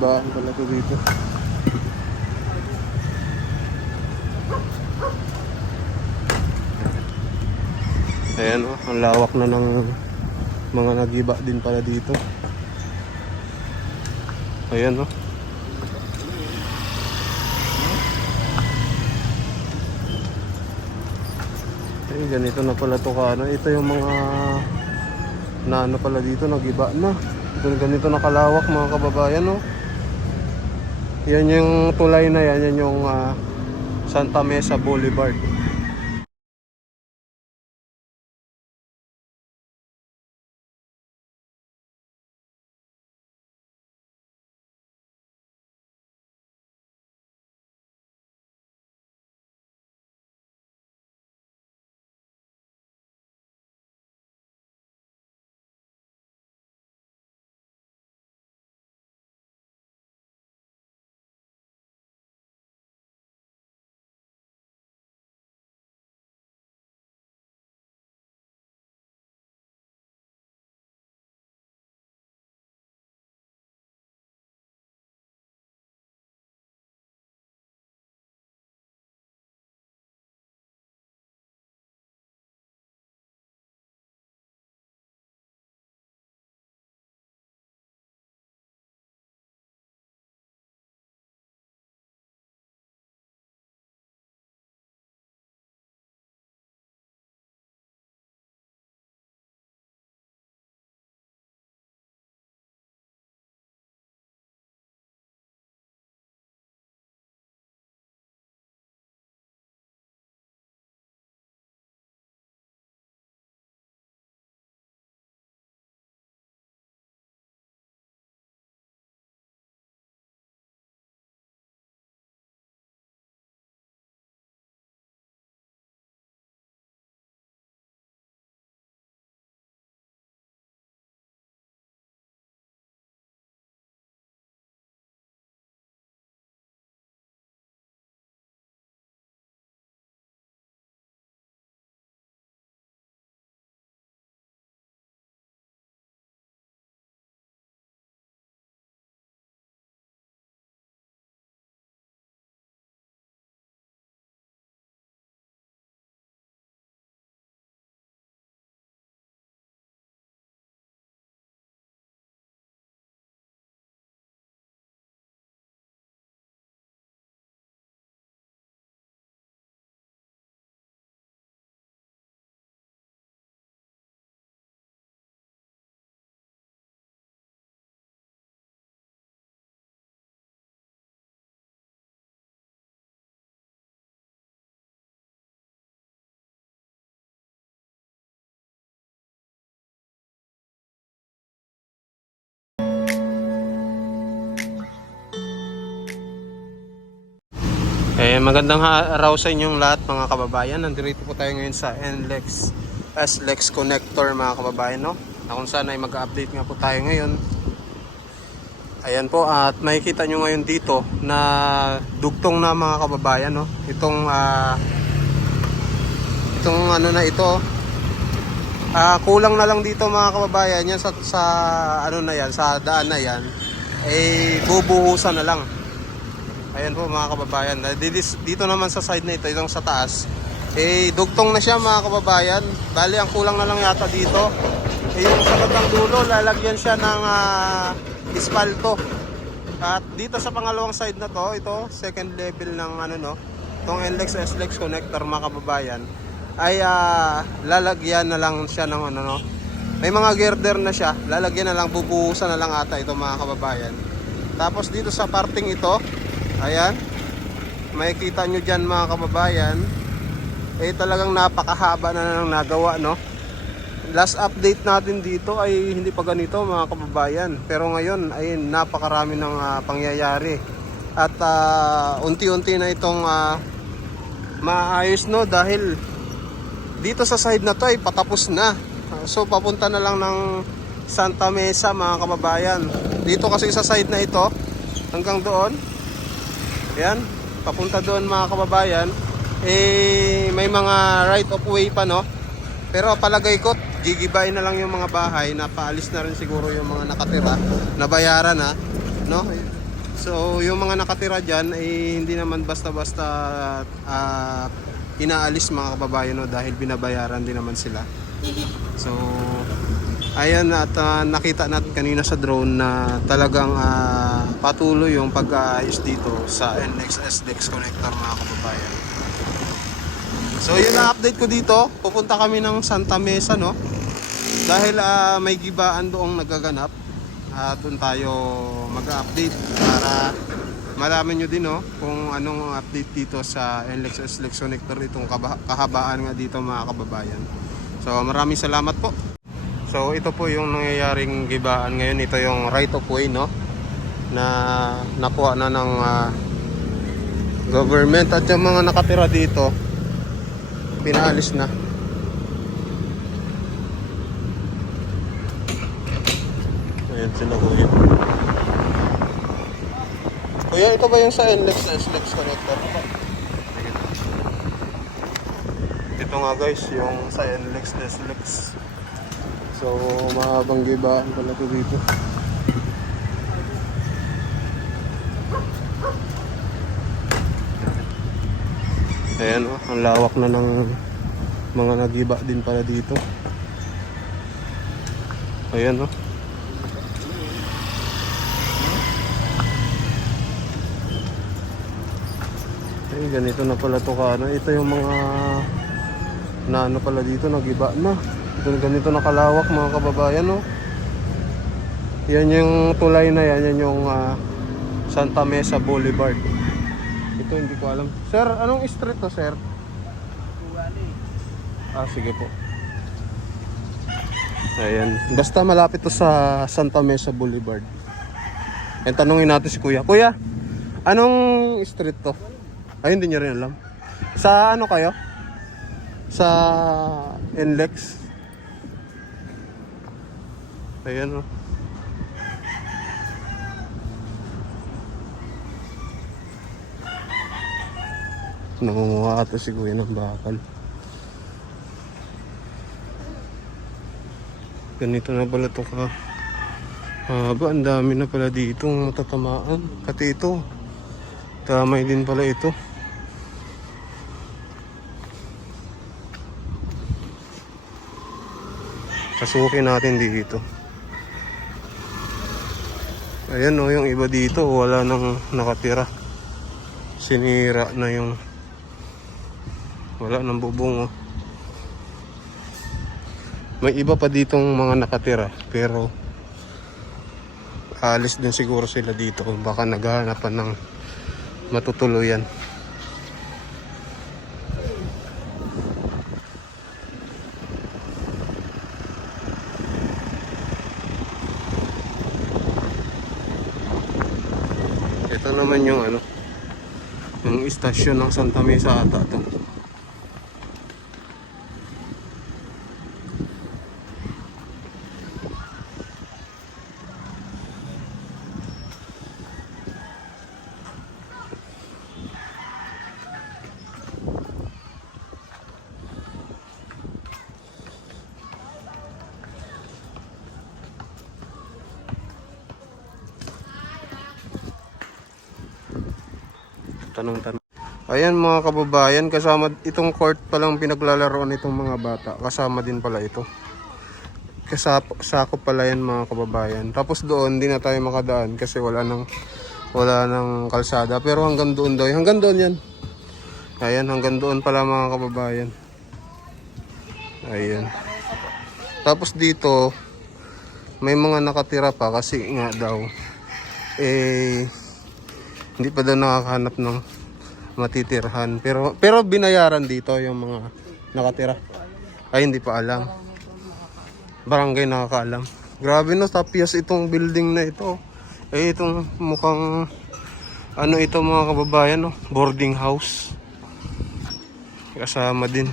gibaan pala to dito. Ayan oh, ang lawak na ng mga nagiba din pala dito. Ayan oh. Ay, ganito na pala to ka ano. Ito yung mga na ano pala dito, nagiba na. Ito, ganito na kalawak mga kababayan oh. Yan yung tulay na yan, yan yung Santa Mesa Boulevard. Magandang araw sa inyong lahat mga kababayan. Nandito po tayo ngayon sa NLEX SLEX Connector mga kababayan, no? Na kung saan ay mag-update nga po tayo ngayon. Ayan po, at makikita nyo ngayon dito na dugtong na mga kababayan, no? Itong ano na ito. Kulang na lang dito mga kababayan yan sa ano na yan, sa daan na yan. Bubuhusan na lang. Ayan po mga kababayan. Dito naman sa side na ito, itong sa taas, dugtong na siya mga kababayan. Bali ang kulang na lang yata dito, yung sa bandang dulo lalagyan siya ng ispalto. At dito sa pangalawang side na to, ito second level ng ano, no, itong NLEX SLEX Connector mga kababayan, ay lalagyan na lang siya ng ano, no, may mga girder na siya, lalagyan na lang, bubuhusan na lang ata ito mga kababayan. Tapos dito sa parting ito, ayan, makikita nyo dyan mga kababayan, talagang napakahaba na lang nagawa, no. Last update natin dito ay hindi pa ganito mga kababayan, pero ngayon ay napakarami ng pangyayari. At unti-unti na itong maayos, no, dahil dito sa side na to ay patapos na. So papunta na lang ng Santa Mesa mga kababayan. Dito kasi sa side na ito hanggang doon, yan, papunta doon mga kababayan, may mga right of way pa, no. Pero palagay ko gigibain na lang yung mga bahay, na paalis na rin siguro yung mga nakatira, nabayaran na, no. So yung mga nakatira dyan ay hindi naman basta-basta inaalis mga kababayan, no, dahil binabayaran din naman sila. So ayan, at nakita natin kanina sa drone na talagang patuloy yung pag-aayos dito sa NLEX SDEX connector mga kababayan. So yun na update ko dito. Pupunta kami ng Santa Mesa, no, dahil may gibaan doong nagaganap. Doon tayo mag-update para malaman nyo din, no, kung anong update dito sa NLEX SDEX connector, itong kahabaan nga dito mga kababayan. So maraming salamat po. So ito po yung nangyayaring gibaan ngayon. Ito yung right of way, no, na nakuha na ng government, at yung mga nakatira dito pinaalis na. Ayan sila kuya. Kuya, ito ba yung sa NLEX SDEX connector? Ito nga guys, yung sa NLEX SDEX. So, mahabang gibaan pala ito dito. Ayan, oh, ang lawak na ng mga nagiba din pala dito. Ayan, oh. Ay, ganito na pala ito ka. Ito yung mga na ano pala dito, nagiba na. Ganito nakalawak mga kababayan, no? Yan yung tulay na yan, yan yung Santa Mesa Boulevard. Ito hindi ko alam. Sir, anong street to, sir? Sige po. Ayan. Basta malapit to sa Santa Mesa Boulevard. Yan, tanungin natin si kuya. Kuya, anong street to? Ay, hindi nyo rin alam. Sa ano kayo? Sa NLEX? Ayan, oh. Nangunguha ito si kuya ng bakal. Ganito na pala ito ka. Haba, ang dami na pala dito tatamaan. Pati ito, damay din pala ito. Pasukin natin dito. Ayan, oh, yung iba dito wala nang nakatira. Sinira na yung, wala nang bubong, oh. May iba pa ditong mga nakatira, pero alis din siguro sila dito. Baka naghahanapan ng matutuluyan. Ito naman yung ano, yung istasyon ng Santa Mesa ata ito. Tanong-tanong. Ayan mga kababayan, kasama itong court palang pinaglalaroan itong mga bata. Kasama din pala ito. Sakop pala yan mga kababayan. Tapos doon, hindi na tayo makadaan kasi wala nang kalsada. Pero hanggang doon daw. Hanggang doon yan. Ayan, hanggang doon pala mga kababayan. Ayan. Tapos dito, may mga nakatira pa kasi nga daw, hindi pa daw nakakahanap ng matitirhan. Pero binayaran dito yung mga nakatira. Ay, hindi pa alam. Barangay nakakaalam. Grabe, no, tapos itong building na ito. Itong mukhang ano ito mga kababayan, no, boarding house. Kasama din.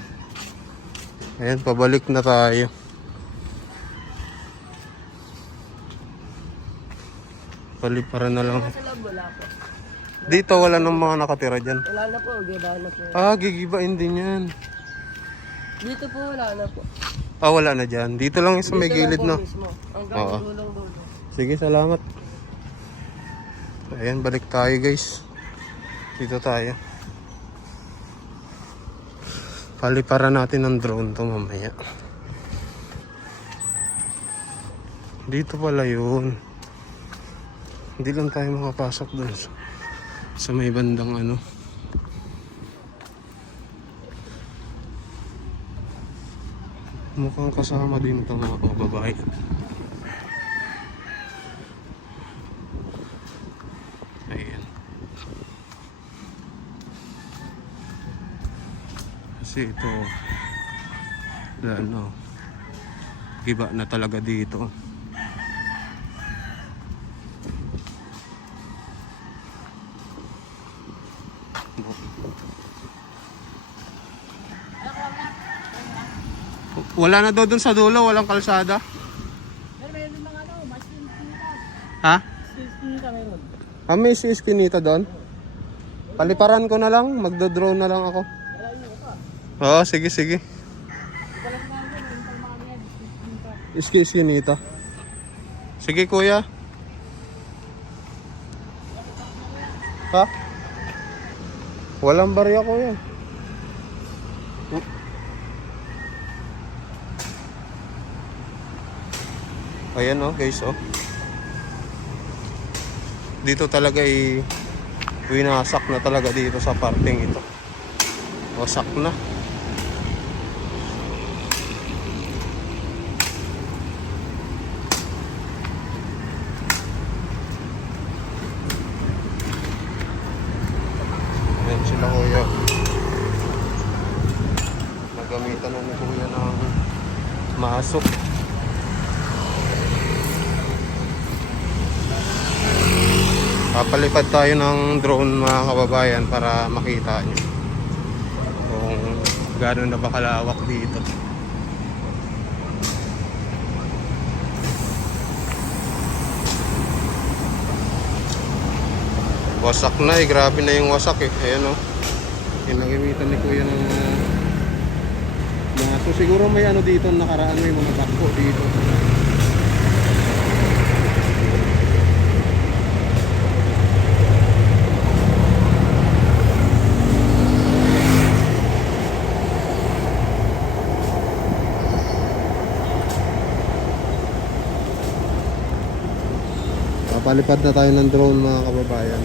Ayan, pabalik na tayo. Paliparan na lang. Dito wala nang mga nakatira dyan. Wala na po, giba na po. Gigibain din yan. Dito po wala na po. Wala na dyan. Dito lang yung sa may gilid, no? Mismo. Hanggang Oo. dulong dulo. Sige, salamat. Ayan, balik tayo guys. Dito tayo. Paliparan natin ng drone to mamaya. Dito pala yun. Hindi lang tayo makapasok dun sa may bandang ano. Mukhang kasama din ito mga babae. Ayan. Kasi ito, ano, iba na talaga dito. Wala na daw dun sa dulo, walang kalsada. Pero mayroon mga ano, mas pinita. Ha? Pinita mayroon. May Swiss Pinita doon? Paliparan ko na lang, magdo-drone na lang ako. Oo, sige, sige. Swiss Pinita. Sige kuya. Ha? Walang barya kuya. Ayan oh guys oh. Dito talaga winasak na talaga dito sa parting ito. Wasak na. Ayan sila kuya. Nagamitan na ni kuya ng masok. Papalipad tayo ng drone mga kababayan para makita nyo kung gano'n na ba kalawak dito. Wasak na grabe na yung wasak Ayan o. Pinagimitan ni kuya ng mga so siguro may ano dito nakaraan, may mga bakko dito. Papalipad na tayo ng drone mga kababayan.